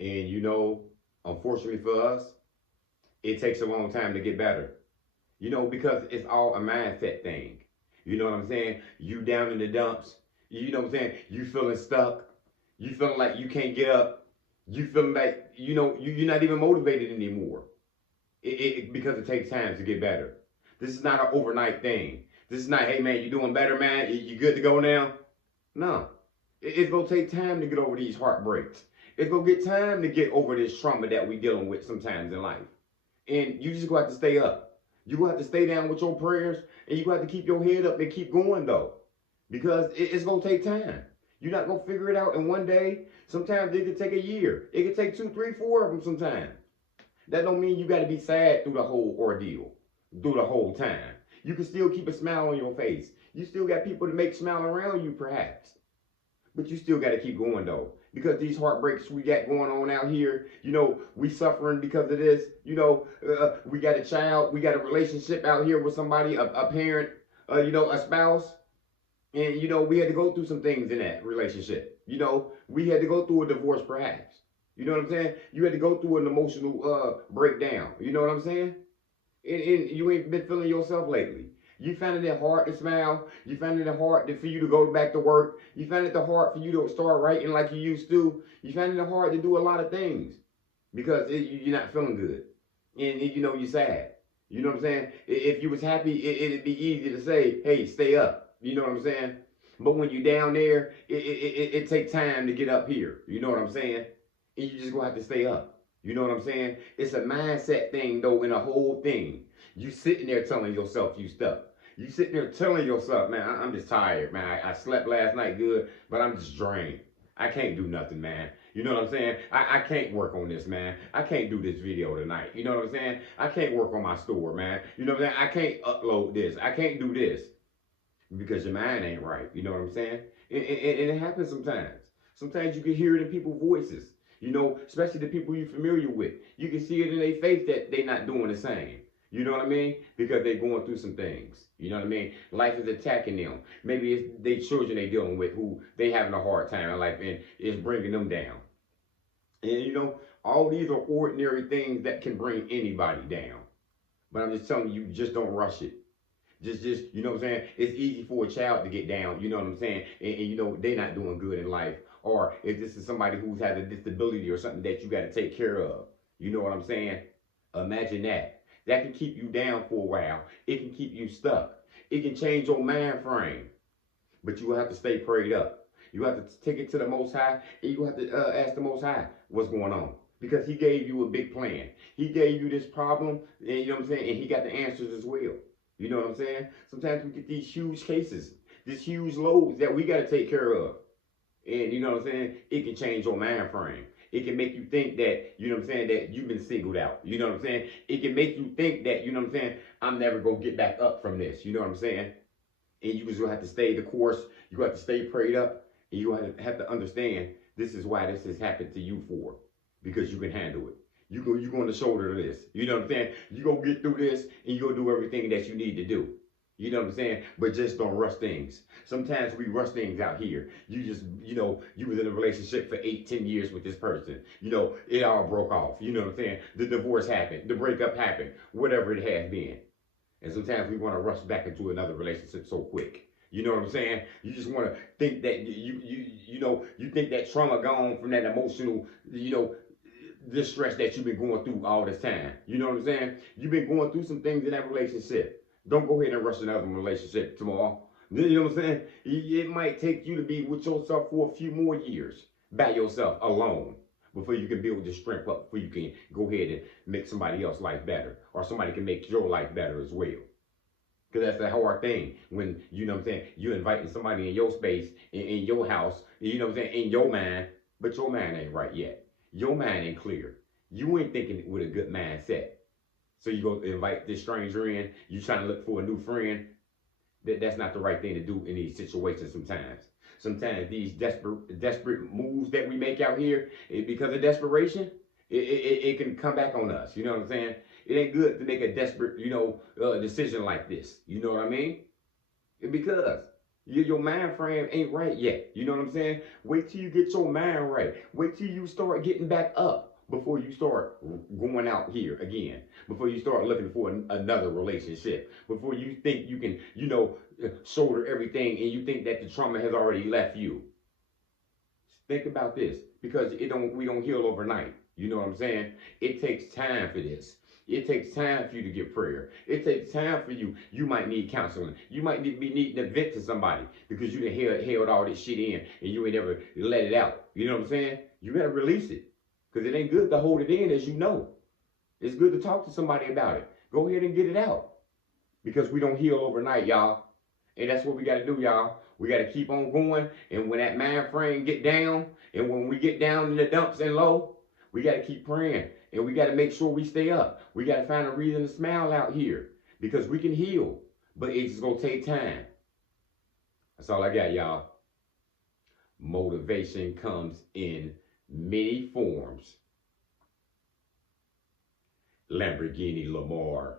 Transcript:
And you know, unfortunately for us, it takes a long time to get better. You know, because it's all a mindset thing. You know what I'm saying? You down in the dumps. You know what I'm saying? You feeling stuck. You feeling like you can't get up. You feeling like, you're not even motivated anymore. Because it takes time to get better. This is not an overnight thing. This is not, hey man, you doing better, man. You good to go now? No. It's gonna take time to get over these heartbreaks. It's gonna get time to get over this trauma that we dealing with sometimes in life. And you just gonna have to stay up. You gonna have to stay down with your prayers, and you gonna have to keep your head up and keep going though, because it's gonna take time. You're not gonna figure it out in one day. Sometimes it could take a year. It could take two, three, four of them. Sometimes that don't mean you got to be sad through the whole ordeal, through the whole time. You can still keep a smile on your face. You still got people to make smile around you, perhaps. But you still got to keep going though, because these heartbreaks we got going on out here, we suffering because of this. We got a child, we got a relationship out here with somebody, a parent, a spouse, and we had to go through some things in that relationship. We had to go through a divorce, perhaps. You know what I'm saying? You had to go through an emotional breakdown. You know what I'm saying? And you ain't been feeling yourself lately. You found it hard to smile. You found it hard for you to go back to work. You found it hard for you to start writing like you used to. You found it hard to do a lot of things because you're not feeling good, and you're sad. You know what I'm saying? If you was happy, it'd be easy to say, "Hey, stay up." You know what I'm saying? But when you're down there, it takes time to get up here. You know what I'm saying? And you just gonna have to stay up. You know what I'm saying? It's a mindset thing though, in the whole thing. You sitting there telling yourself you stuck. You sitting there telling yourself, man, I'm just tired, man. I slept last night good, but I'm just drained. I can't do nothing, man. You know what I'm saying? I can't work on this, man. I can't do this video tonight. You know what I'm saying? I can't work on my store, man. You know what I'm saying? I can't upload this. I can't do this because your mind ain't right. You know what I'm saying? And it happens sometimes. Sometimes you can hear it in people's voices. Especially the people you're familiar with. You can see it in their face that they're not doing the same. You know what I mean? Because they're going through some things. You know what I mean? Life is attacking them. Maybe it's they children they dealing with who they having a hard time in life and it's bringing them down. And all these are ordinary things that can bring anybody down. But I'm just telling you, just don't rush it. Just you know what I'm saying? It's easy for a child to get down, you know what I'm saying? And they're not doing good in life. Or if this is somebody who's had a disability or something that you got to take care of, you know what I'm saying? Imagine that. That can keep you down for a while. It can keep you stuck. It can change your mind frame. But you will have to stay prayed up. You have to take it to the Most High, and you have to ask the Most High what's going on. Because He gave you a big plan. He gave you this problem, and you know what I'm saying? And He got the answers as well. You know what I'm saying? Sometimes we get these huge cases, these huge loads that we got to take care of. And you know what I'm saying? It can change your mind frame. It can make you think that, you know what I'm saying, that you've been singled out. You know what I'm saying? It can make you think that, you know what I'm saying, I'm never going to get back up from this. You know what I'm saying? And you just have to stay the course. You have to stay prayed up. And you have to understand this is why this has happened to you for. Because you can handle it. You go on the shoulder of this. You know what I'm saying? You go get through this and you go do everything that you need to do. You know what I'm saying? But just don't rush things. Sometimes we rush things out here. You just, you was in a relationship for 8, 10 years with this person. It all broke off. You know what I'm saying? The divorce happened. The breakup happened. Whatever it has been. And sometimes we want to rush back into another relationship so quick. You know what I'm saying? You just want to think that you think that trauma gone from that emotional, distress that you've been going through all this time. You know what I'm saying? You've been going through some things in that relationship. Don't go ahead and rush another relationship tomorrow. You know what I'm saying? It might take you to be with yourself for a few more years by yourself alone before you can build your strength up, before you can go ahead and make somebody else's life better, or somebody can make your life better as well. Because that's the hard thing when, you know what I'm saying, you're inviting somebody in your space, in your house, you know what I'm saying, in your mind, but your mind ain't right yet. Your mind ain't clear. You ain't thinking with a good mindset. So you go invite this stranger in, you trying to look for a new friend. That's not the right thing to do in these situations sometimes. Sometimes these desperate moves that we make out here, because of desperation, it can come back on us. You know what I'm saying? It ain't good to make a desperate, decision like this. You know what I mean? Because Your mind frame ain't right yet. You know what I'm saying? Wait till you get your mind right. Wait till you start getting back up before you start going out here again. Before you start looking for another relationship. Before you think you can, shoulder everything and you think that the trauma has already left you. Think about this, because we don't heal overnight. You know what I'm saying? It takes time for this. It takes time for you to get prayer. It takes time for you. You might need counseling. You might be needing to vent to somebody because you done held all this shit in and you ain't never let it out. You know what I'm saying? You gotta release it. Because it ain't good to hold it in, as you know. It's good to talk to somebody about it. Go ahead and get it out. Because we don't heal overnight, y'all. And that's what we got to do, y'all. We got to keep on going. And when that mind frame get down, and when we get down in the dumps and low, we got to keep praying. And we got to make sure we stay up. We got to find a reason to smile out here. Because we can heal. But it's just going to take time. That's all I got, y'all. Motivation comes in many forms. Lamborghini Lamar.